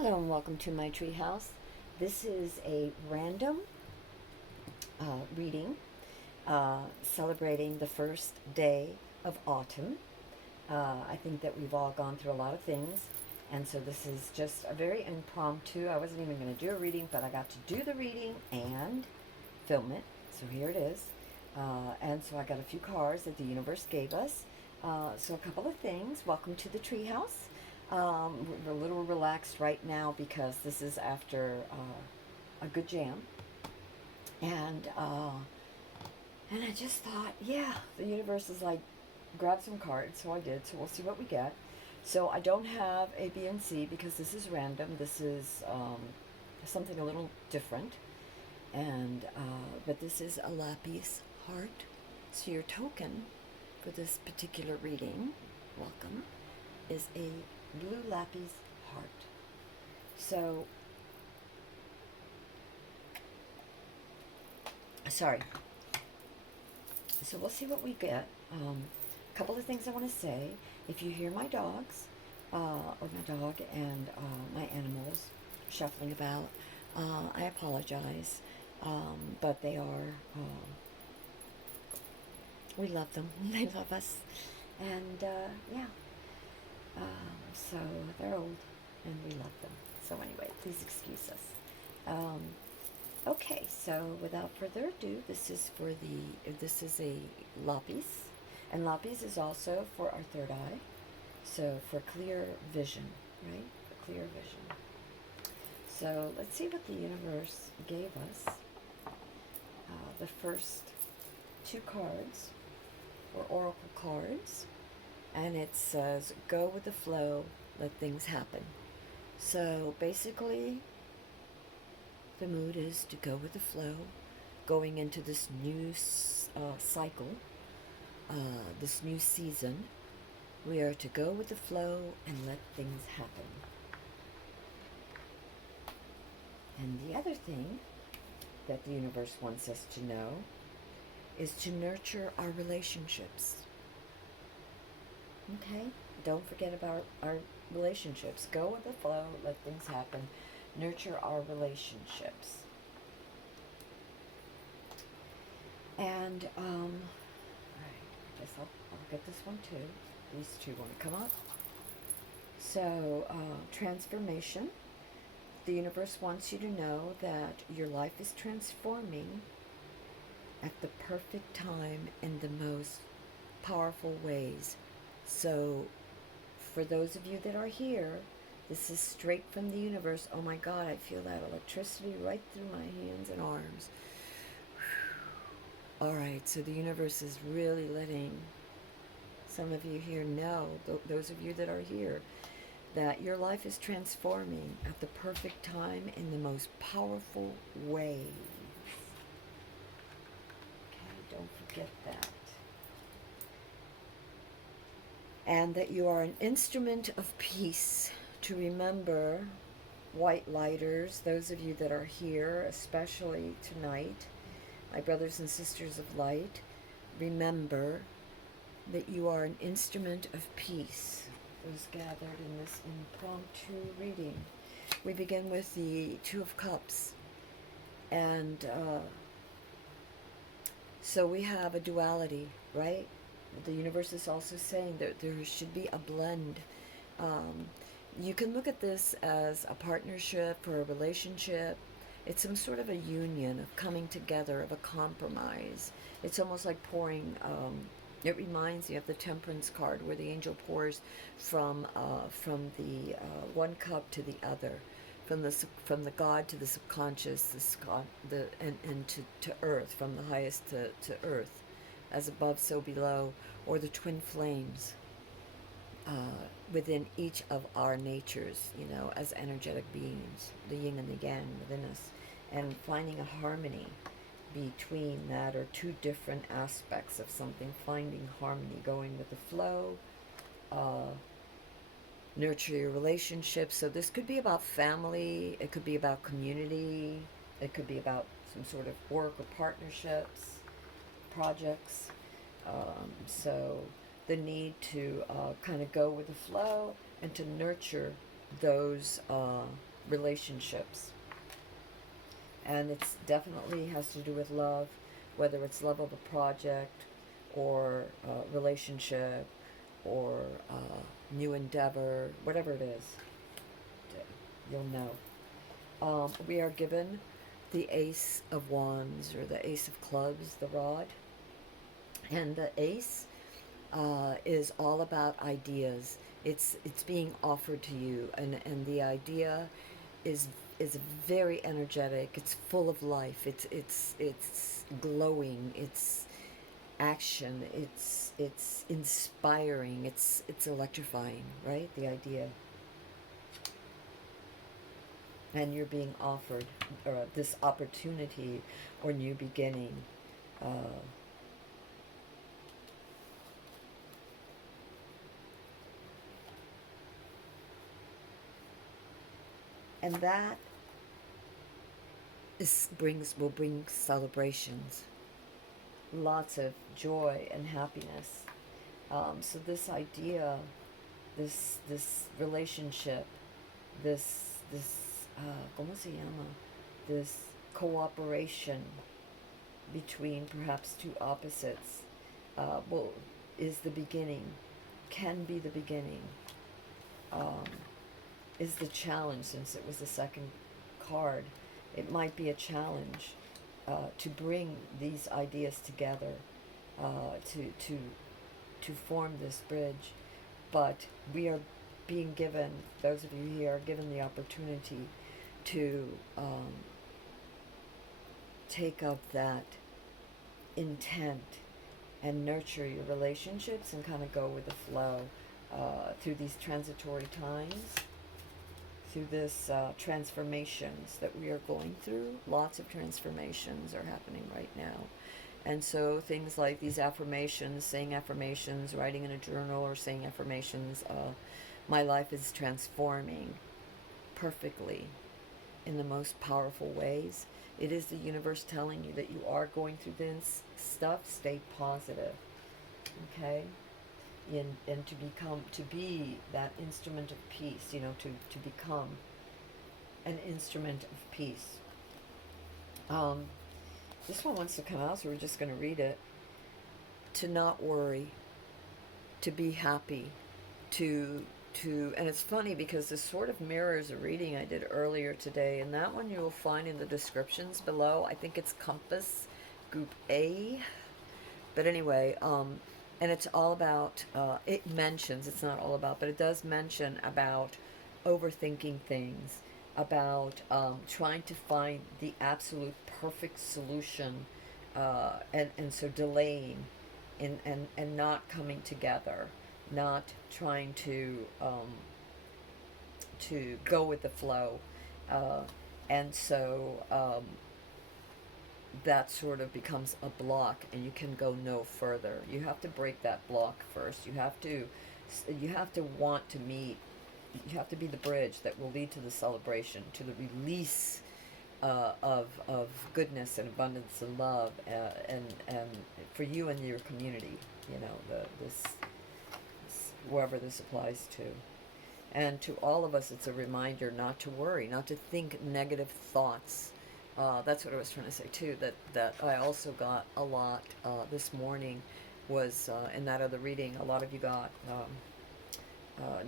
Hello and welcome to my treehouse. This is a random reading celebrating the first day of autumn. I think that we've all gone through a lot of things, and so this is just a very impromptu. I wasn't even going to do a reading, but I got to do the reading and film it. So here it is. And so I got a few cards that the universe gave us. So a couple of things. Welcome to the treehouse. We're a little relaxed right now because this is after a good jam, and I just thought, yeah, the universe is like, grab some cards, so I did. So we'll see what we get. So I don't have A, B, and C because this is random. This is something a little different, and but this is a lapis heart. So your token for this particular reading, welcome, is a blue lapis heart. So, sorry. So we'll see what we get. A couple of things I want to say. If you hear my dogs, or my dog and my animals shuffling about, I apologize. But they are, we love them. They love us. And yeah. So they're old and we love them. So anyway, please excuse us. Okay, so without further ado, this is a lapis, and lapis is also for our third eye, so for clear vision, right? For clear vision. So let's see what the universe gave us. The first two cards were oracle cards, and it says, go with the flow, let things happen. So basically, the mood is to go with the flow, going into this new cycle, this new season. We are to go with the flow and let things happen. And the other thing that the universe wants us to know is to nurture our relationships. Okay? Don't forget about our relationships. Go with the flow, let things happen. Nurture our relationships. And, all right, I guess I'll get this one too. These two want to come up. So, transformation. The universe wants you to know that your life is transforming at the perfect time in the most powerful ways. So, for those of you that are here, this is straight from the universe. Oh my God, I feel that electricity right through my hands and arms. All right, so the universe is really letting some of you here know, those of you that are here, that your life is transforming at the perfect time in the most powerful ways. Okay, don't forget that. And that you are an instrument of peace. To remember, white lighters, those of you that are here, especially tonight, my brothers and sisters of light, remember that you are an instrument of peace. Those gathered in this impromptu reading. We begin with the Two of Cups. And so we have a duality, right? The universe is also saying that there should be a blend. You can look at this as a partnership or a relationship. It's some sort of a union of coming together, of a compromise. It's almost like pouring, it reminds me of the Temperance card where the angel pours from the one cup to the other, from the God to the subconscious, and to earth, from the highest to earth, as above so below, or the twin flames within each of our natures, as energetic beings, the yin and the yang within us, and finding a harmony between that, or two different aspects of something, finding harmony, going with the flow, nurture your relationships. So this could be about family, it could be about community, it could be about some sort of work or partnerships, projects. So the need to kind of go with the flow and to nurture those relationships. And it's definitely has to do with love, whether it's love of a project or relationship or new endeavor, whatever it is, you'll know. We are given the Ace of Wands or the Ace of Clubs, the rod. And the Ace is all about ideas. It's being offered to you, and the idea is is very energetic. It's full of life. It's glowing. It's action. It's inspiring. It's electrifying. Right? The idea, and you're being offered this opportunity or new beginning. Uh, and that will bring celebrations, lots of joy and happiness. So this idea, this relationship, this ¿cómo se llama? This cooperation between perhaps two opposites, well, is the beginning, can be the beginning. Um, is the challenge, since it was the second card. It might be a challenge to bring these ideas together, to form this bridge. But we are being given, those of you here are given the opportunity to take up that intent and nurture your relationships and kind of go with the flow through these transitory times, through this transformations that we are going through. Lots of transformations are happening right now. And so things like these affirmations, saying affirmations, writing in a journal or saying affirmations, my life is transforming perfectly in the most powerful ways. It is the universe telling you that you are going through this stuff. Stay positive, okay? And to be that instrument of peace, to become an instrument of peace. This one wants to come out, so we're just going to read it. To not worry, to be happy, and it's funny because this sort of mirrors a reading I did earlier today, and that one you will find in the descriptions below. I think it's Compass Group A. But anyway, and it's all about, it's not all about, but it does mention about overthinking things, about trying to find the absolute perfect solution, and so delaying and not coming together, not trying to go with the flow. And so that sort of becomes a block, and you can go no further. You have to break that block first. You have to want to meet. You have to be the bridge that will lead to the celebration, to the release of goodness and abundance and love, and for you and your community. This whoever this applies to. And to all of us, it's a reminder not to worry, not to think negative thoughts. That's what I was trying to say too. That I also got a lot this morning was in that other reading. A lot of you got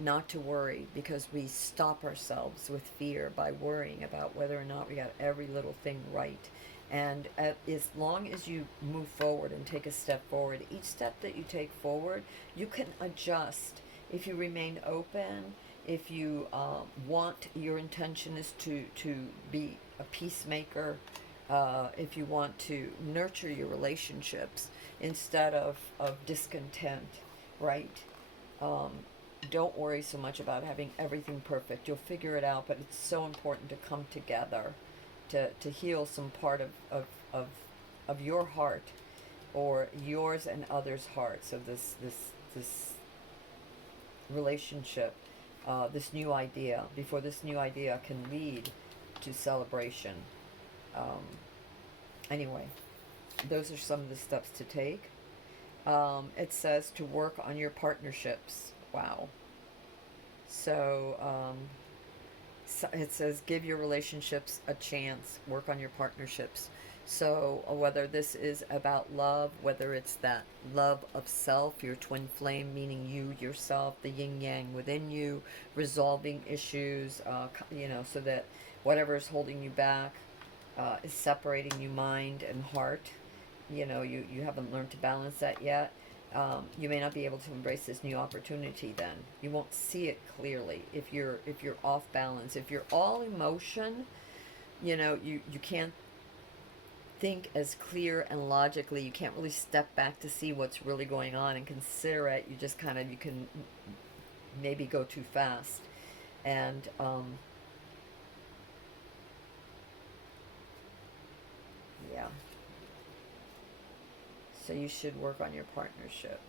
not to worry, because we stop ourselves with fear by worrying about whether or not we got every little thing right. And as long as you move forward and take a step forward, each step that you take forward, you can adjust. If you remain open, if you want, your intention is to be a peacemaker, if you want to nurture your relationships instead of discontent, right? Don't worry so much about having everything perfect. You'll figure it out, but it's so important to come together to heal some part of your heart, or yours and others' hearts, of this relationship, this new idea, before this new idea can lead to celebration. Anyway, those are some of the steps to take. It says to work on your partnerships. Wow. So it says give your relationships a chance, work on your partnerships. So whether this is about love, whether it's that love of self, your twin flame, meaning you yourself, the yin yang within you, resolving issues, so that whatever is holding you back is separating you mind and heart. You haven't learned to balance that yet. You may not be able to embrace this new opportunity. Then you won't see it clearly if you're off balance. If you're all emotion, you can't think as clear and logically. You can't really step back to see what's really going on and consider it. You just you can maybe go too fast. And yeah, so you should work on your partnership.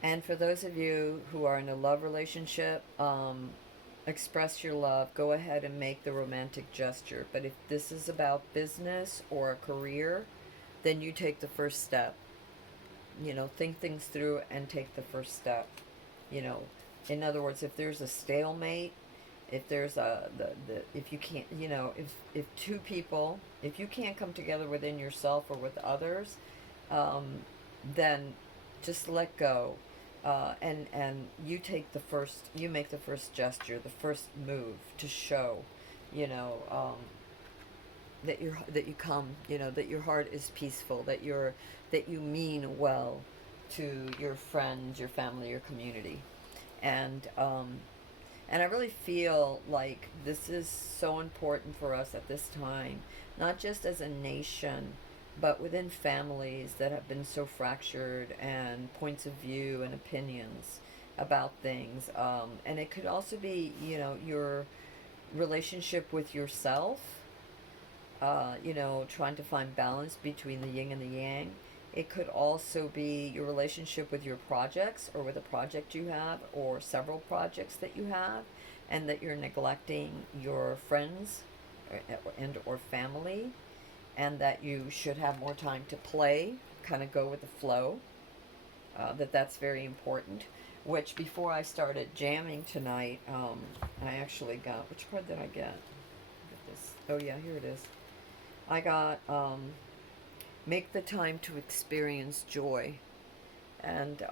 And for those of you who are in a love relationship, express your love. Go ahead and make the romantic gesture. But if this is about business or a career, then you take the first step. Think things through and take the first step. You know, in other words, if there's a stalemate, if there's if you can't, if two people, if you can't come together within yourself or with others, um, then just let go, and you make the first gesture, the first move to show, you know, that you come, that your heart is peaceful, that you mean well to your friends, your family, your community, and and I really feel like this is so important for us at this time, not just as a nation, but within families that have been so fractured, and points of view and opinions about things. And it could also be, your relationship with yourself, trying to find balance between the yin and the yang. It could also be your relationship with your projects, or with a project you have, or several projects that you have, and that you're neglecting your friends and or family, and that you should have more time to play, kind of go with the flow. That's very important. Which, before I started jamming tonight, I actually got, which card did I get? Get this. Oh yeah, here it is. I got make the time to experience joy. And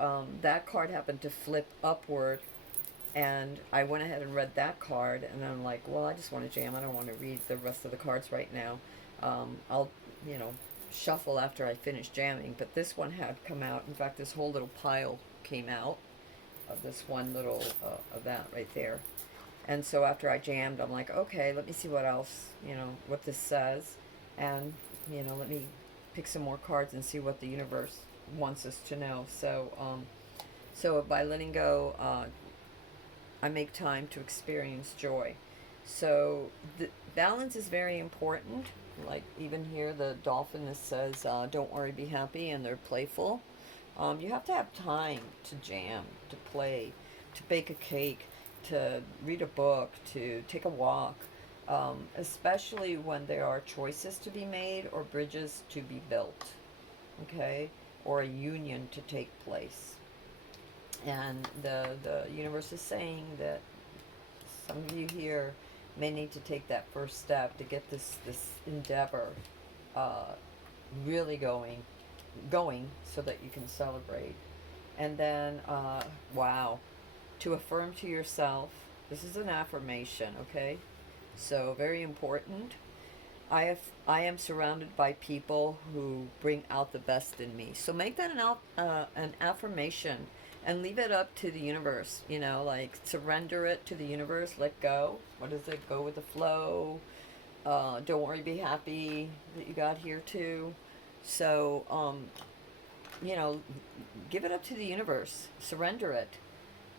that card happened to flip upward. And I went ahead and read that card. And I'm like, well, I just want to jam. I don't want to read the rest of the cards right now. I'll, shuffle after I finish jamming. But this one had come out. In fact, this whole little pile came out of this one little, of that right there. And so after I jammed, I'm like, okay, let me see what else, what this says. And, let me pick some more cards and see what the universe wants us to know. So by letting go, I make time to experience joy. So the balance is very important. Like even here, the dolphin that says, "Don't worry, be happy," and they're playful. You have to have time to jam, to play, to bake a cake, to read a book, to take a walk, especially when there are choices to be made or bridges to be built, okay, or a union to take place. And the universe is saying that some of you here may need to take that first step to get this endeavor uh, really going so that you can celebrate. And then, wow, to affirm to yourself, this is an affirmation, okay? So very important. I am surrounded by people who bring out the best in me. So make that an affirmation, and leave it up to the universe. Like surrender it to the universe. Let go. What is it? Go with the flow. Don't worry. Be happy that you got here too. So give it up to the universe. Surrender it,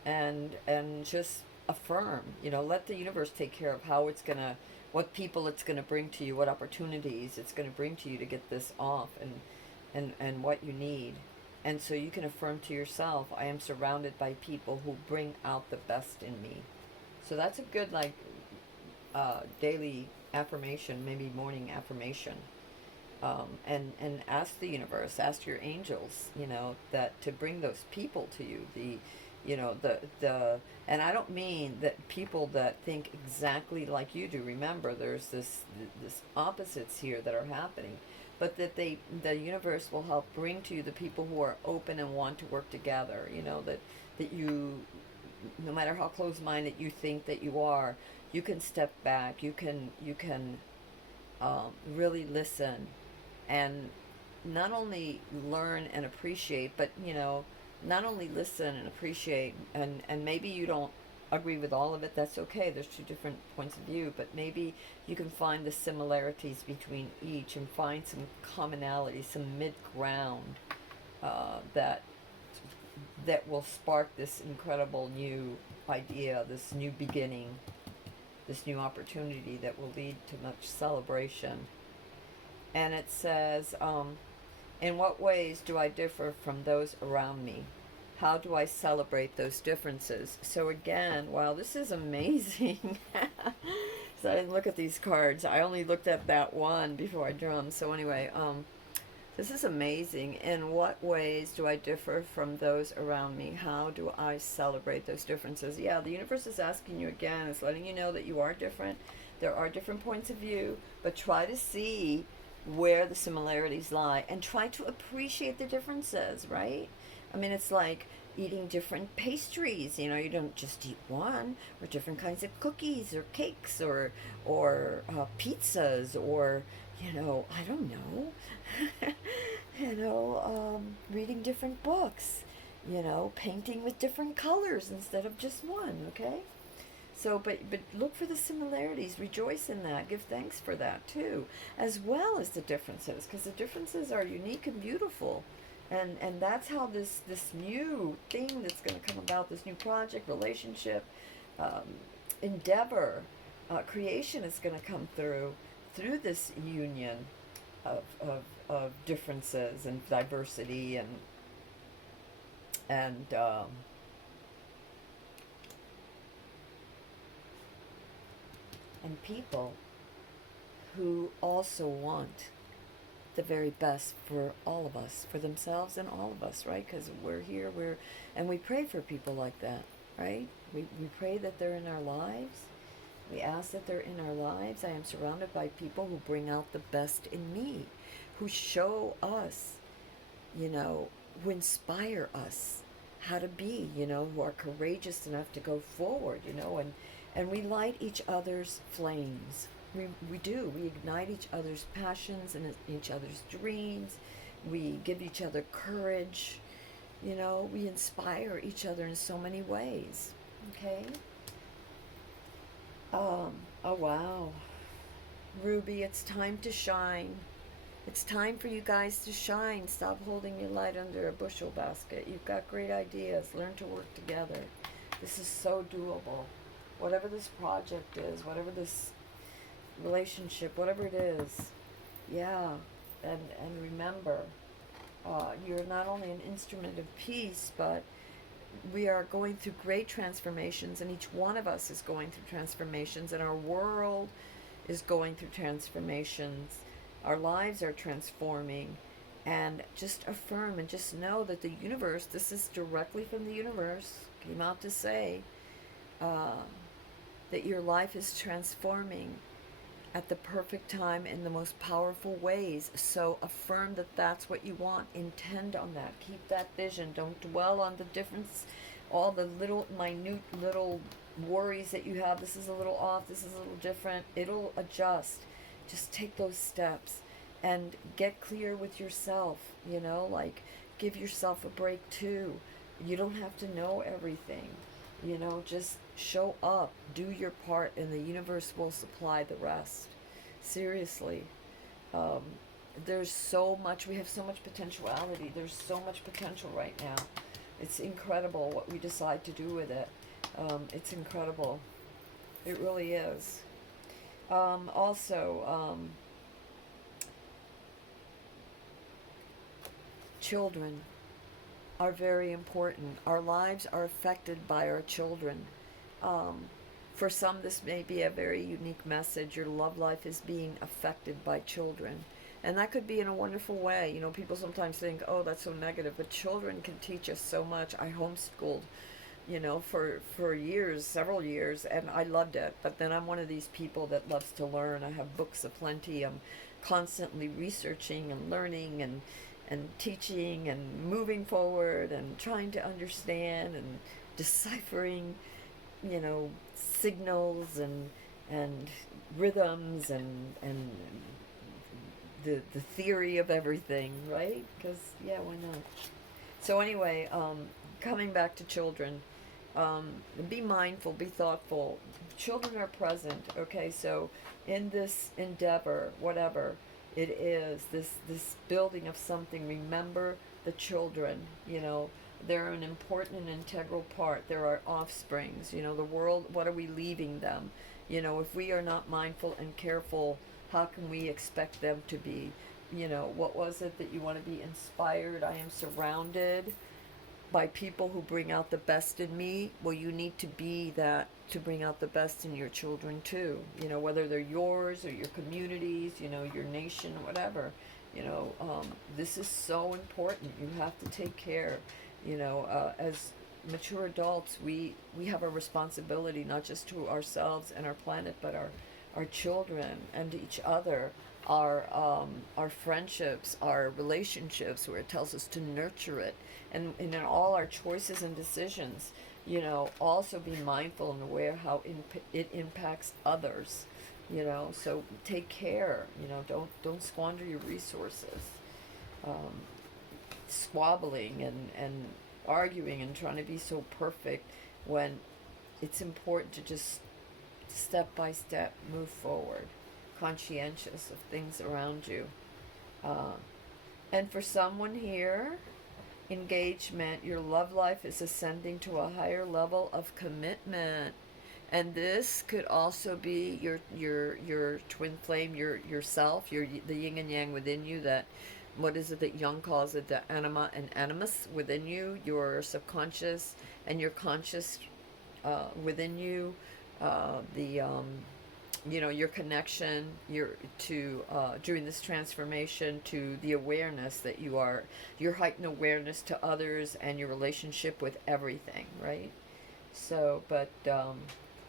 and just affirm. Let the universe take care of how it's gonna, what people it's gonna bring to you, what opportunities it's gonna bring to you to get this off, and what you need. And so you can affirm to yourself, I am surrounded by people who bring out the best in me. So that's a good, like, daily affirmation, maybe morning affirmation. And ask the universe, ask your angels, that to bring those people to you. And I don't mean that people that think exactly like you do. Remember, there's this opposites here that are happening, but that the universe will help bring to you the people who are open and want to work together. That you, no matter how close-minded you think that you are, you can step back. You can really listen and not only learn and appreciate, but not only listen and appreciate, and maybe you don't agree with all of it. That's okay. There's two different points of view, but maybe you can find the similarities between each and find some commonality, some mid ground that will spark this incredible new idea, this new beginning, this new opportunity that will lead to much celebration. And it says, in what ways do I differ from those around me? How do I celebrate those differences? So again, wow, this is amazing. So I didn't look at these cards. I only looked at that one before I drew them. So anyway, this is amazing. In what ways do I differ from those around me? How do I celebrate those differences? Yeah, the universe is asking you again. It's letting you know that you are different. There are different points of view, but try to see where the similarities lie and try to appreciate the differences, right? I mean, it's like eating different pastries. You don't just eat one, or different kinds of cookies or cakes or pizzas, or I don't know, reading different books, painting with different colors instead of just one. Okay. So, but look for the similarities. Rejoice in that. Give thanks for that too, as well as the differences, because the differences are unique and beautiful, and that's how this new thing that's going to come about, this new project, relationship, um, endeavor, creation is going to come through this union of differences and diversity and and people who also want the very best for all of us, for themselves and all of us, right? Because we're here, and we pray for people like that, right? We pray that they're in our lives. We ask that they're in our lives. I am surrounded by people who bring out the best in me, who show us, who inspire us how to be, who are courageous enough to go forward, and we light each other's flames. We do. We ignite each other's passions and each other's dreams. We give each other courage. We inspire each other in so many ways. Okay? Oh, wow. Ruby, it's time to shine. It's time for you guys to shine. Stop holding your light under a bushel basket. You've got great ideas. Learn to work together. This is so doable. Whatever this project is, whatever this relationship, whatever it is, yeah. And remember, you're not only an instrument of peace, but we are going through great transformations, and each one of us is going through transformations, and our world is going through transformations. Our lives are transforming, and just affirm and just know that the universe, this is directly from the universe, came out to say that your life is transforming at the perfect time in the most powerful ways. So affirm that that's what you want. Intend on that. Keep that vision. Don't dwell on the difference, all the little minute little worries that you have. This is a little off. This is a little different. It'll adjust. Just take those steps and get clear with yourself. Like give yourself a break too. You don't have to know everything. Just show up, do your part, and the universe will supply the rest. Seriously. There's so much, we have so much potentiality. There's so much potential right now. It's incredible what we decide to do with it. It's incredible. It really is. Also, children are very important. Our lives are affected by our children. For some, this may be a very unique message. Your love life is being affected by children. And that could be in a wonderful way. You know, people sometimes think, oh, that's so negative, but children can teach us so much. I homeschooled, you know, for years, several years, and I loved it. But then I'm one of these people that loves to learn. I have books aplenty. I'm constantly researching and learning and teaching and moving forward and trying to understand and deciphering, you know, signals and rhythms and the theory of everything, right? Because yeah, why not? So anyway, coming back to children, um, be mindful, be thoughtful. Children are present. Okay, so in this endeavor, whatever it is, this building of something, remember the children. You know, they're an important and integral part. They're our offsprings. You know, the world. What are we leaving them? You know, if we are not mindful and careful, how can we expect them to be? You know, what was it that you want to be inspired? I am surrounded by people who bring out the best in me. Well, you need to be that to bring out the best in your children too. You know, whether they're yours or your communities, you know, your nation, whatever. You know, this is so important. You have to take care. You know, as mature adults, we have a responsibility not just to ourselves and our planet, but our children and each other, our friendships, our relationships, where it tells us to nurture it, and in all our choices and decisions, you know, also be mindful and aware how it impacts others, you know. So take care, you know, don't squander your resources, um, squabbling and arguing and trying to be so perfect when it's important to just step by step move forward, conscientious of things around you. Uh, and for someone here, engagement, your love life is ascending to a higher level of commitment. And this could also be your twin flame, yourself, the yin and yang within you. That, what is it that Jung calls it, the anima and animus within you, your subconscious and your conscious within you, the you know, your connection, your to during this transformation, to the awareness that you are, your heightened awareness to others and your relationship with everything, right? So, but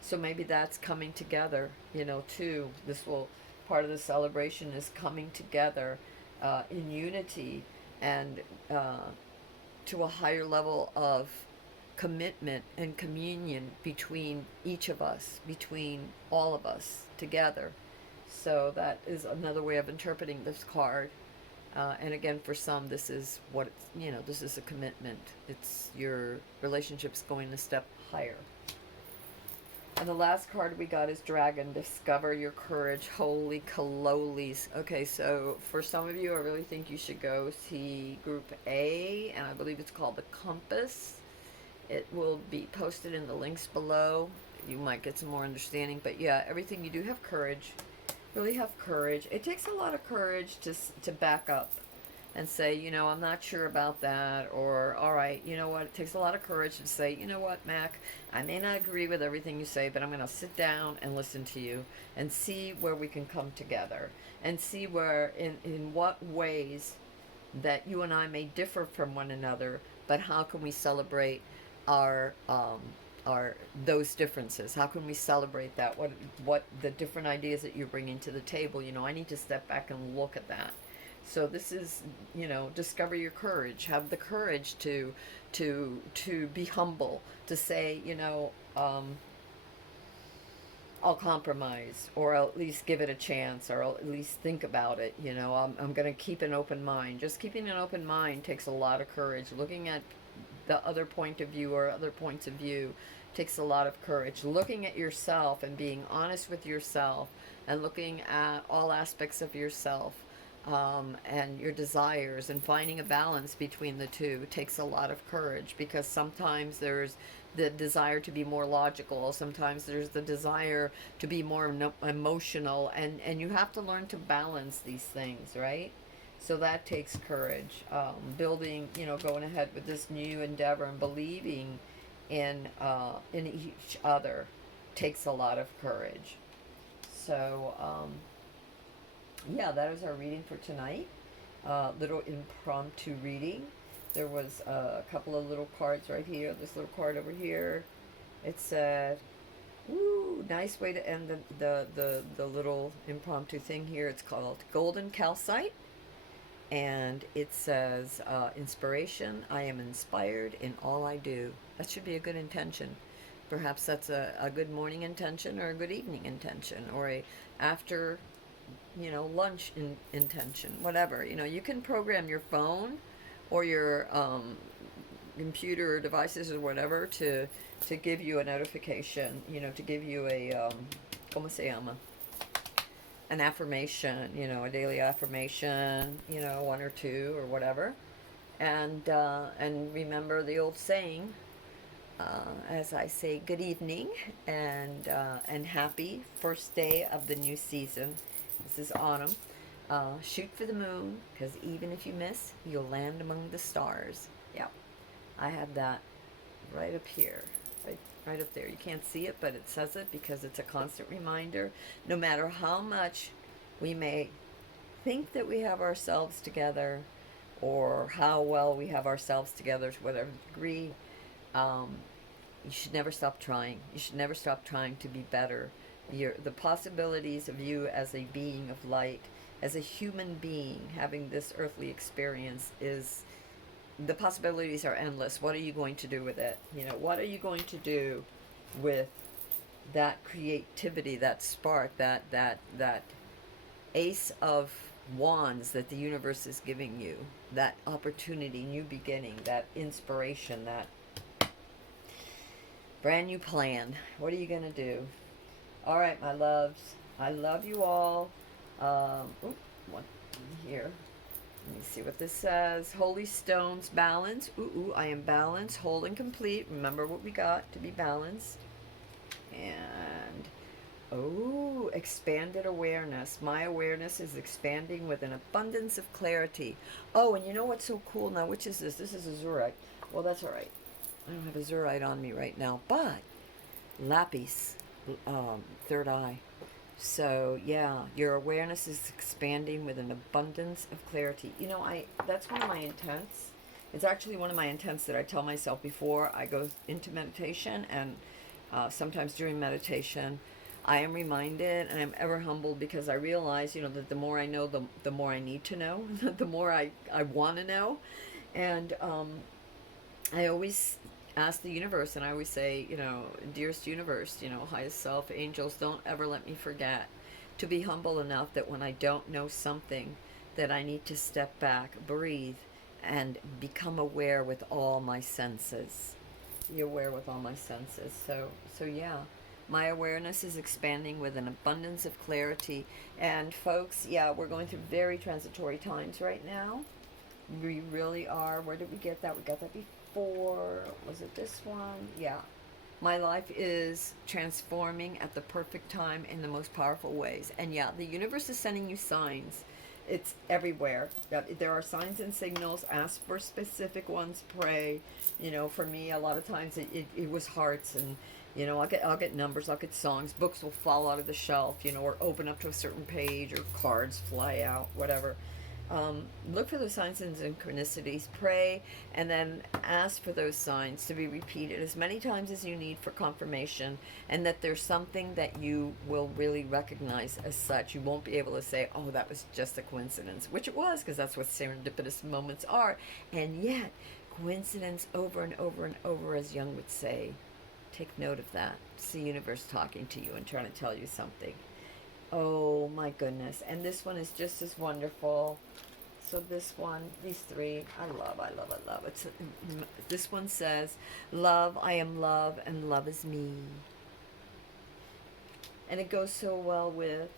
so maybe that's coming together, you know, too. This will, part of the celebration is coming together in unity and to a higher level of commitment and communion between each of us, between all of us together. So that is another way of interpreting this card. And again, for some, this is what it's, you know, this is a commitment. It's your relationship's going a step higher. And the last card we got is Dragon. Discover your courage. Holy caloles. Okay, so for some of you, I really think you should go see Group A, and I believe it's called The Compass. It will be posted in the links below. You might get some more understanding. But yeah, everything you do, have courage. Really have courage. It takes a lot of courage to back up and say, you know, I'm not sure about that, or all right, you know what, it takes a lot of courage to say, you know what, Mac, I may not agree with everything you say, but I'm going to sit down and listen to you and see where we can come together and see where, in what ways that you and I may differ from one another, but how can we celebrate our those differences? How can we celebrate that? What the different ideas that you're bringing to the table? You know, I need to step back and look at that. So this is, you know, discover your courage. Have the courage to be humble, to say, you know, I'll compromise, or I'll at least give it a chance, or I'll at least think about it. You know, I'm going to keep an open mind. Just keeping an open mind takes a lot of courage. Looking at the other point of view or other points of view takes a lot of courage. Looking at yourself and being honest with yourself and looking at all aspects of yourself, and your desires, and finding a balance between the two takes a lot of courage, because sometimes there's the desire to be more logical, sometimes there's the desire to be more emotional, and you have to learn to balance these things, right? So that takes courage. Building, you know, going ahead with this new endeavor and believing in each other takes a lot of courage. So Yeah, that is our reading for tonight. Little impromptu reading. There was a couple of little cards right here. This little card over here. It said, "Woo, nice way to end the little impromptu thing here." It's called Golden Calcite, and it says, "Inspiration. I am inspired in all I do." That should be a good intention. Perhaps that's a good morning intention or a good evening intention or a after lunch intention, whatever. You can program your phone or your computer devices or whatever to give you a notification, to give you a, ¿cómo se llama? An affirmation, a daily affirmation, one or two or whatever. And remember the old saying, as I say, good evening and happy first day of the new season. This is autumn. Shoot for the moon, because even if you miss, you'll land among the stars. Yeah, I have that right up here, right up there. You can't see it, but it says it because it's a constant reminder. No matter how much we may think that we have ourselves together, or how well we have ourselves together to whatever degree, you should never stop trying. You should never stop trying to be better. The possibilities of you as a being of light, as a human being having this earthly experience, is the possibilities are endless. What are you going to do with it? What are you going to do with that creativity, that spark, that ace of wands that the universe is giving you, that opportunity, new beginning, that inspiration, that brand new plan? What are you going to do? All right, my loves. I love you all. One here. Let me see what this says. Holy stones, balance. I am balanced, whole and complete. Remember what we got to be balanced. And, expanded awareness. My awareness is expanding with an abundance of clarity. Oh, and you know what's so cool now? Which is this? This is azurite. Well, that's all right. I don't have azurite on me right now, but lapis, third eye. So yeah, your awareness is expanding with an abundance of clarity. That's one of my intents. It's actually one of my intents that I tell myself before I go into meditation, and sometimes during meditation, I am reminded and I'm ever humbled, because I realize, that the more I know, the more I need to know, the more I want to know. And I always ask the universe, and I always say, dearest universe, highest self, angels, don't ever let me forget to be humble enough that when I don't know something, that I need to step back, breathe, and become aware with all my senses. Be aware with all my senses. So yeah, my awareness is expanding with an abundance of clarity. And folks, yeah, we're going through very transitory times right now. We really are. Where did we get that? We got that before. Was it this one? Yeah. My life is transforming at the perfect time in the most powerful ways. And yeah, the universe is sending you signs. It's everywhere. There are signs and signals. Ask for specific ones. Pray. For me, a lot of times it was hearts, and I'll get numbers, I'll get songs, books will fall out of the shelf, or open up to a certain page, or cards fly out, whatever. Look for those signs and synchronicities, pray, and then ask for those signs to be repeated as many times as you need for confirmation, and that there's something that you will really recognize as such. You won't be able to say, oh, that was just a coincidence, which it was, because that's what serendipitous moments are. And yet, coincidence over and over and over, as Jung would say. Take note of that. It's the universe talking to you and trying to tell you something. Oh my goodness. And this one is just as wonderful. So this one, these three, I love. This one says, love, I am love, and love is me. And it goes so well with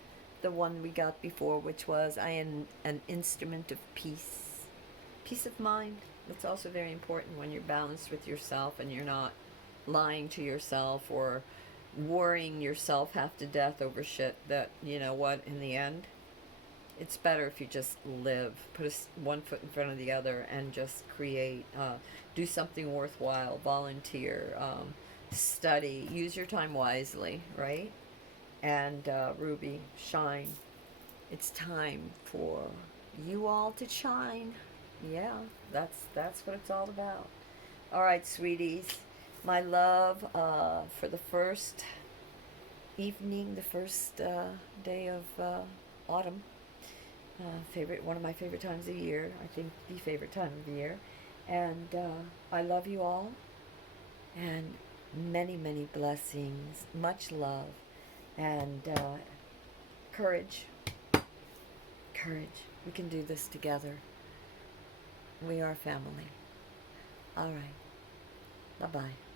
the one we got before, which was, I am an instrument of peace. Peace of mind. That's also very important when you're balanced with yourself and you're not lying to yourself or worrying yourself half to death over shit that, in the end, it's better if you just live, put one foot in front of the other, and just create, do something worthwhile, volunteer, study, use your time wisely, right? And Ruby, shine it's time for you all to shine. Yeah, that's what it's all about. All right, sweeties, my love, for the first evening, the first day of autumn. Favorite, one of my favorite times of the year. I think the favorite time of the year. And I love you all, and many, many blessings, much love, and courage. Courage. We can do this together. We are family. All right. Bye bye.